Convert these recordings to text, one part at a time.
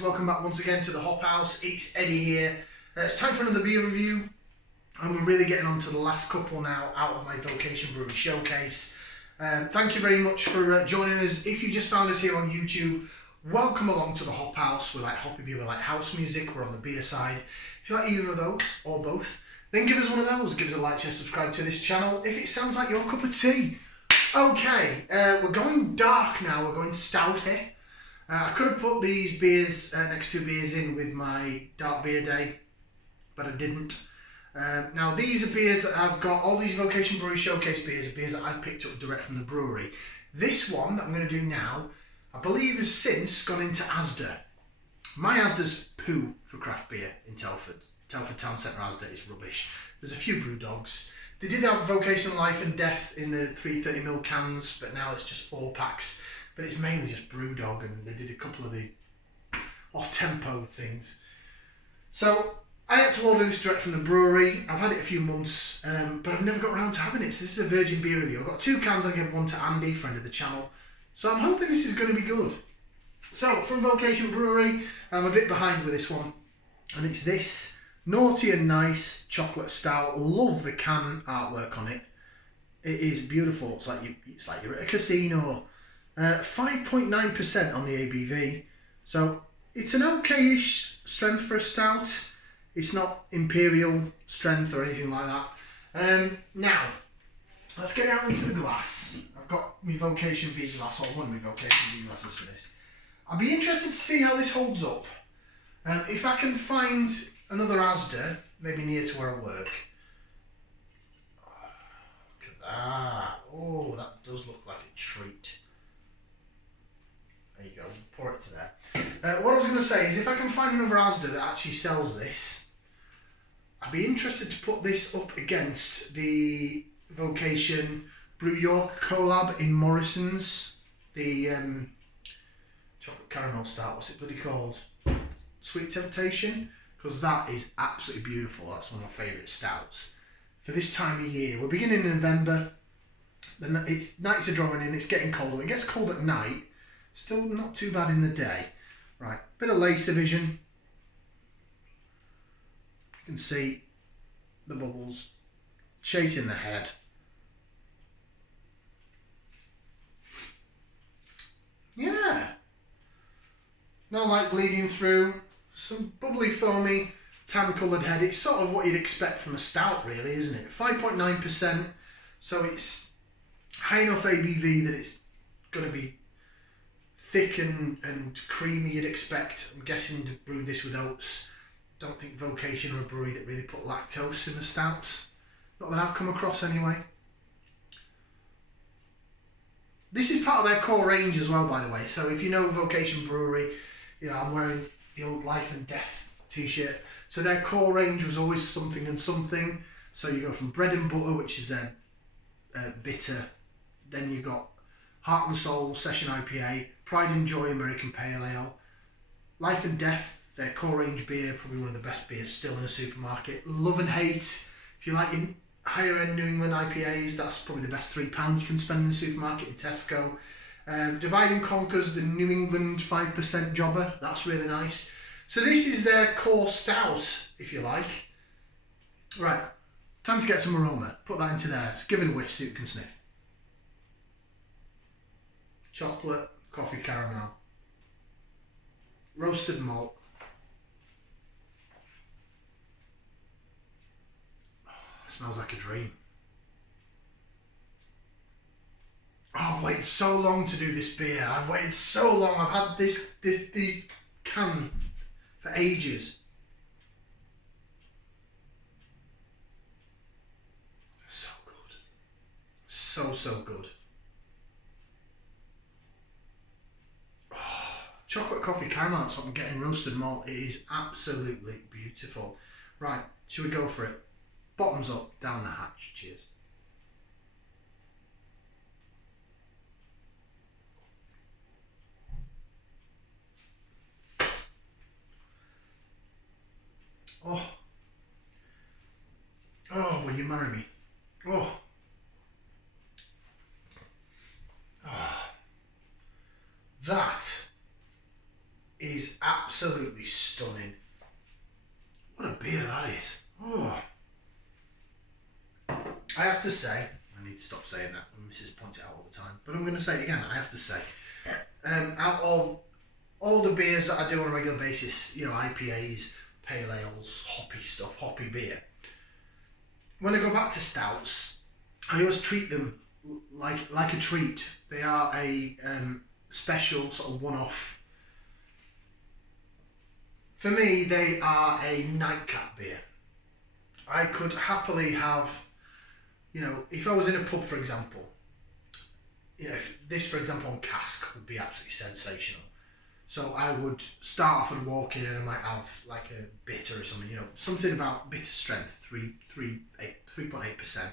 Welcome back once again to the Hop House. It's Eddie here. It's time for another beer review, and we're really getting on to the last couple now out of my Vocation Brewery showcase. Thank you very much for joining us. If you just found us here on YouTube, welcome along to the Hop House. We like hoppy beer, we like house music, we're on the beer side. If you like either of those or both, then give us one of those. Give us a like, share, subscribe to this channel if it sounds like your cup of tea. Okay, we're going dark now, we're going stout here. I could have put these beers, next two beers in with my dark beer day, but I didn't. Now these are beers that I've got, all these Vocation Brewery showcase beers are beers that I picked up direct from the brewery. This one that I'm going to do now, I believe has since gone into Asda. My Asda's poo for craft beer in Telford. Telford Town Centre Asda is rubbish. There's a few brew dogs. They did have Vocation Life and Death in the 330ml cans, but now it's just 4 packs. But it's mainly just Brewdog, and they did a couple of the off-tempo things. So I had to order this direct from the brewery. I've had it a few months, but I've never got around to having it. So this is a virgin beer review. I've got 2 cans. I gave one to Andy, friend of the channel. So I'm hoping this is going to be good. So from Vocation Brewery, I'm a bit behind with this one, and it's this Naughty and Nice chocolate stout. Love the can artwork on it. It is beautiful. It's like you're at a casino. 5.9% on the ABV, so it's an okay-ish strength for a stout. It's not imperial strength or anything like that. Now, let's get out into the glass. I've got my Vocation V glass, or one of my Vocation V glasses for this. I'll be interested to see how this holds up. If I can find another Asda, maybe near to where I work. Oh, look at that. Oh, that does look like a treat. There you go, pour it to there. What I was going to say is if I can find another Asda that actually sells this, I'd be interested to put this up against the Vocation Brew York collab in Morrison's, the chocolate caramel stout, what's it bloody called? Sweet Temptation? Because that is absolutely beautiful. That's one of my favourite stouts. For this time of year, we're beginning in November, nights are drawing in, it's getting colder. It gets cold at night. Still not too bad in the day. Right, bit of laser vision. You can see the bubbles chasing the head. Yeah. No light bleeding through. Some bubbly, foamy, tan coloured head. It's sort of what you'd expect from a stout, really, isn't it? 5.9%. So it's high enough ABV that it's going to be thick and creamy you'd expect. I'm guessing to brew this with oats. Don't think Vocation are a brewery that really put lactose in the stouts. Not that I've come across anyway. This is part of their core range as well, by the way. So if you know Vocation Brewery, you know, I'm wearing the old Life and Death t-shirt. So their core range was always something and something. So you go from bread and butter, which is their bitter. Then you got Heart and Soul Session IPA, Pride and Joy American Pale Ale, Life and Death, their core range beer, probably one of the best beers still in a supermarket. Love and Hate, if you like in higher end New England IPAs, that's probably the best £3 you can spend in the supermarket in Tesco. Divide and Conquer's the New England 5% jobber, that's really nice. So this is their core stout, if you like. Right, time to get some aroma. Put that into there. Let's give it a whiff so you can sniff. Chocolate, coffee caramel, roasted malt. Oh, smells like a dream. Oh, I've waited so long to do this beer. I've waited so long. I've had these can for ages. So good. So good. Chocolate coffee caramel, that's what I'm getting. Roasted malt, it is absolutely beautiful. Right, should we go for it? Bottoms up, down the hatch. Cheers. Oh, will you marry me? Oh. That is absolutely stunning. What a beer that is. Oh. I have to say, I need to stop saying that. Mrs. points it out all the time, but I'm going to say it again. I have to say, out of all the beers that I do on a regular basis, you know, IPAs, pale ales, hoppy stuff, hoppy beer, when I go back to stouts, I always treat them like a treat. They are a special sort of one-off. For me, they are a nightcap beer. I could happily have, you know, if I was in a pub, for example, you know, if this, for example, on cask would be absolutely sensational. So I would start off and walk in and I might have like a bitter or something, you know, something about bitter strength, 3.8%.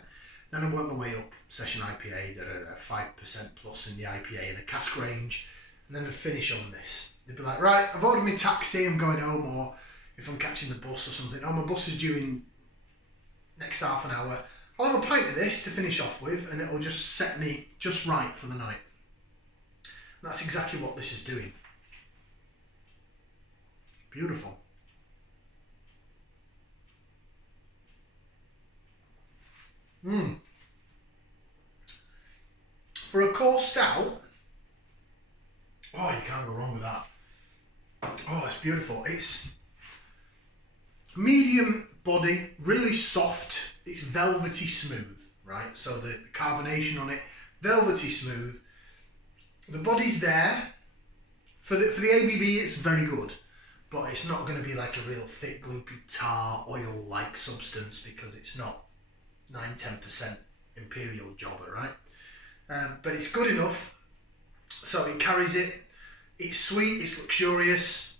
Then I work my way up, session IPA that are 5% plus in the IPA in the cask range. And then I'd finish on this. They'd be like, right, I've ordered my taxi, I'm going home, or if I'm catching the bus or something, oh, my bus is due in next half an hour. I'll have a pint of this to finish off with and it'll just set me just right for the night. And that's exactly what this is doing. Beautiful. For a core stout, oh, you can't go wrong with that. Oh, it's beautiful. It's medium body, really soft. It's velvety smooth, right? So the carbonation on it, velvety smooth. The body's there. For the ABV, it's very good, but it's not going to be like a real thick, gloopy tar, oil-like substance because it's not 9-10% imperial jobber, right? But it's good enough, so it carries it. It's sweet, it's luxurious,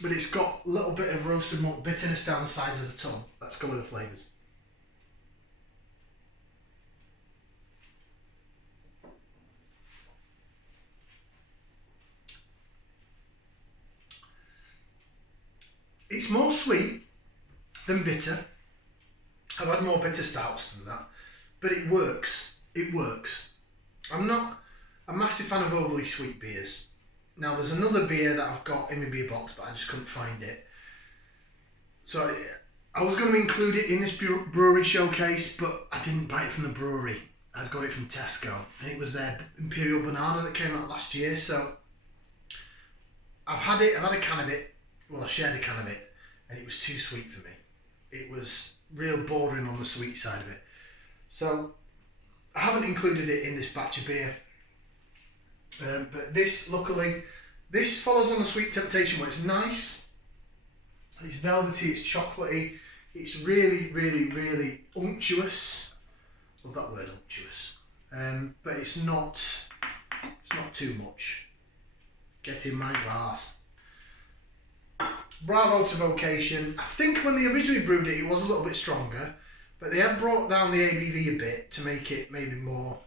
but it's got a little bit of roasted malt bitterness down the sides of the tongue. Let's go with the flavours. It's more sweet than bitter. I've had more bitter stouts than that, but it works. It works. I'm not a massive fan of overly sweet beers. Now there's another beer that I've got in my beer box, but I just couldn't find it. So I was going to include it in this brewery showcase, but I didn't buy it from the brewery. I'd got it from Tesco, and it was their Imperial Banana that came out last year. So I've had a can of it. Well, I shared a can of it, and it was too sweet for me. It was real bordering on the sweet side of it. So I haven't included it in this batch of beer. But this, luckily, this follows on the Sweet Temptation where it's nice, it's velvety, it's chocolatey, it's really, really, really unctuous. Love that word, unctuous. But it's not too much. Get in my glass. Bravo to Vocation. I think when they originally brewed it, it was a little bit stronger, but they have brought down the ABV a bit to make it maybe more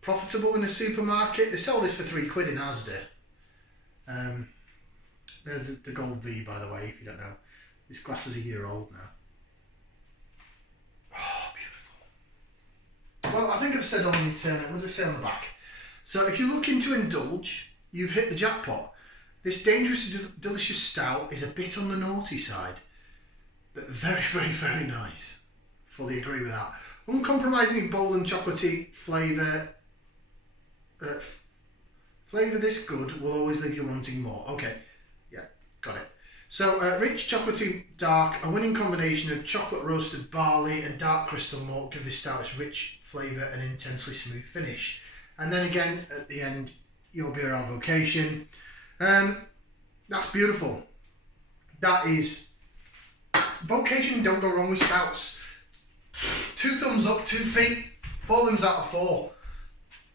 profitable in a supermarket. They sell this for £3 in Asda. There's the gold V, by the way, if you don't know. This glass is a year old now. Oh, beautiful. Well, I think I've said all I need to say on it. What does it say on the back? So if you're looking to indulge, you've hit the jackpot. This dangerous, delicious stout is a bit on the naughty side, but very, very, very nice. Fully agree with that. Uncompromising, bold and chocolatey flavour. Flavour this good will always leave you wanting more. Okay, yeah, got it. So rich, chocolatey, dark, a winning combination of chocolate roasted barley and dark crystal malt give this stout its rich flavour and intensely smooth finish. And then again, at the end, your beer our vocation. That's beautiful. That is Vocation. Don't go wrong with stouts. 2 thumbs up, 2 feet, 4 limbs out of 4.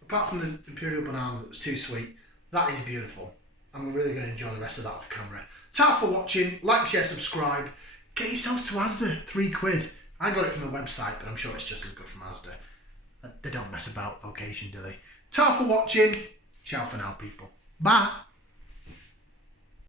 Apart from the Imperial Banana that was too sweet, that is beautiful. And we're really going to enjoy the rest of that off camera. Ta for watching. Like, share, subscribe. Get yourselves to Asda. £3. I got it from the website, but I'm sure it's just as good from Asda. They don't mess about Vocation, do they? Ta for watching. Ciao for now, people. Bye.